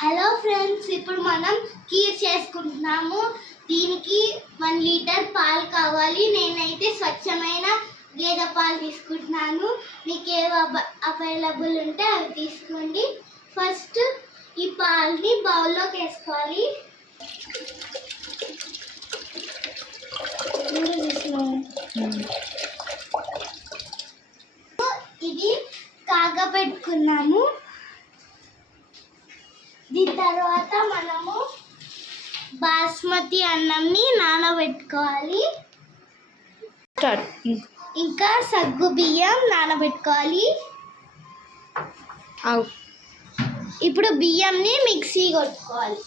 Hello friends, ఇప్పుడు మనం కీర్ చేసుకుంటున్నాము. దీనికి 1 లీటర్ పాలు కావాలి. నేనైతే స్వచ్ఛమైన గేదె పాలు తీసుకుంటున్నాను. మీకు ఏవి అవైలబుల్ ఉంటే అవి తీసుకోండి. ఫస్ట్ ఈ పాలని బౌల్లోకి వేసుకోవాలి. ఇది కాగబెట్టుకున్నాము. దీని తర్వాత మనము బాస్మతి అన్నంని నానబెట్టుకోవాలి. ఇంకా సగ్గు బియ్యం నానబెట్టుకోవాలి. ఇప్పుడు బియ్యంని మిక్సీ కొట్టుకోవాలి.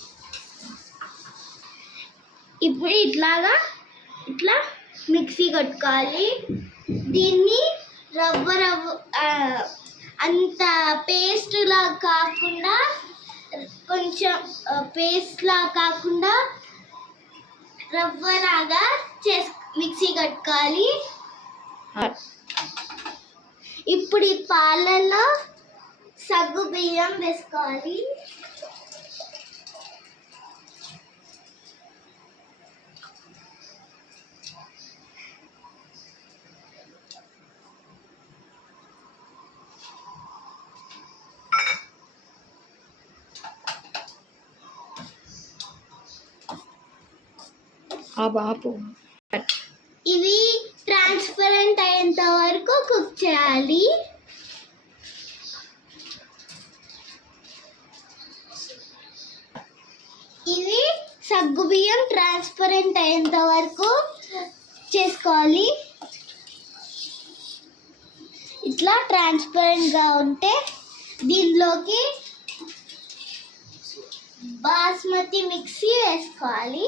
ఇప్పుడు ఇట్లా మిక్సీ కొట్టుకోవాలి. దీన్ని రవ్వ అంత పేస్ట్ లా కాకుండా, కొంచెం పేస్ట్ లా కాకుండా రవ్వలాగా మిక్సీ కట్టుకోవాలి. ఇప్పుడు ఈ పాలల్లో సగ్గు బియ్యం వేసుకోవాలి. ఇవి ట్రాన్స్పరెంట్ అయ్యేంత వరకు కుక్ చేయాలి. ఇవి సగ్గుబియ్యం ట్రాన్స్పరెంట్ అయ్యేంత వరకు చేసుకోవాలి. ఇట్లా ట్రాన్స్పరెంట్గా ఉంటే దీనిలోకి బాస్మతి మిక్సీ వేసుకోవాలి.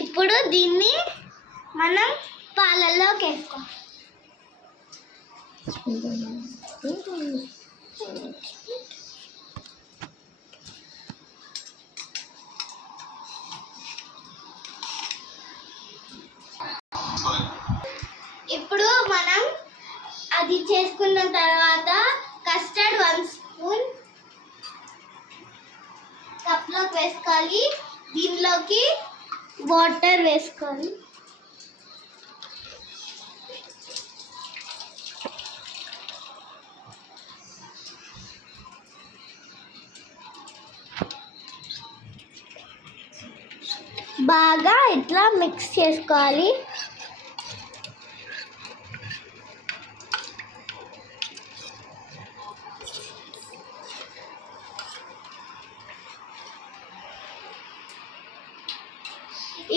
ఇప్పుడు దీన్ని మనం పాలల్లోకి వేసుకోవాలి. ఇప్పుడు మనం అది చేసుకున్న తర్వాత కస్టర్డ్ 1 స్పూన్ కప్లోకి వేసుకోవాలి. దీనిలోకి వాటర్ వేసుకోవాలి. బాగా ఇట్లా మిక్స్ చేసుకోవాలి.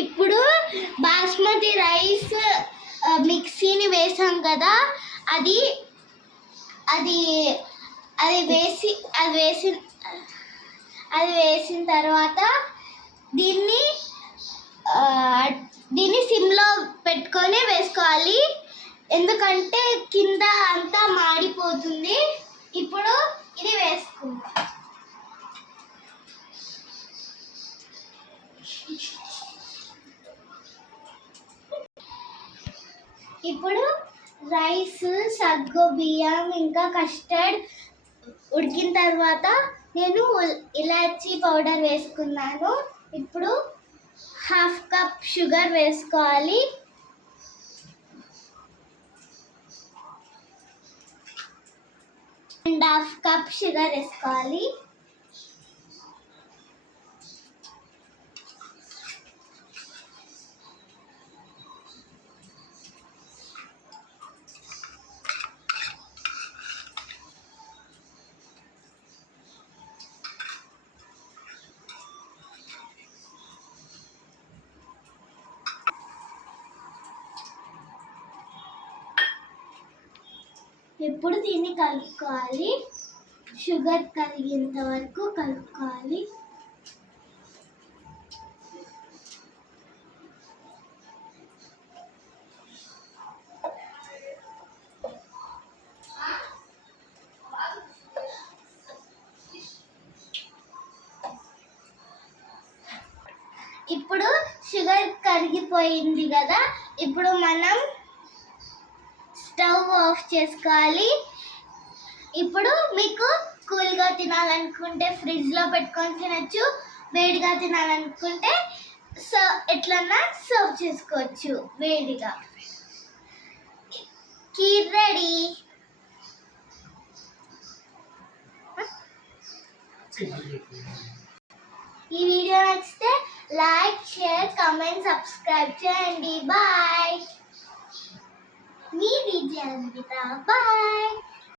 ఇప్పుడు బాస్మతి రైస్ మిక్సీని వేసాం కదా, అది వేసిన తర్వాత దీన్ని సిమ్లో పెట్టుకొని వేసుకోవాలి. ఎందుకంటే కింద అంతా మాడిపోతుంది. ఇప్పుడు ఇది వేసుకుందాం. ఇప్పుడు రైస్, సగ్గు బియ్యం ఇంకా కస్టర్డ్ ఉడికిన తర్వాత నేను ఇలాచీ పౌడర్ వేసుకున్నాను. ఇప్పుడు 1/2 కప్ షుగర్ వేసుకోవాలి. అండ్ 1/2 కప్ షుగర్ వేసుకోవాలి. ఇప్పుడు దీన్ని కలుపుకోవాలి. షుగర్ కరిగేంత వరకు కలుపుకోవాలి. ఇప్పుడు షుగర్ కరిగిపోయింది కదా, ఇప్పుడు మనం స్టవ్ ఆఫ్ చేసుకోవాలి. ఇప్పుడు మీకు కూల్గా తినాలనుకుంటే ఫ్రిడ్జ్లో పెట్టుకొని తినచ్చు, వేడిగా తినాలనుకుంటే ఎట్లన్నా సర్వ్ చేసుకోవచ్చు వేడిగా. కీర్ రెడీ. ఈ వీడియో నచ్చితే లైక్, షేర్, కామెంట్, సబ్స్క్రైబ్ చేయండి. బాయ్. మీ DJ అన్విత. బాయ్.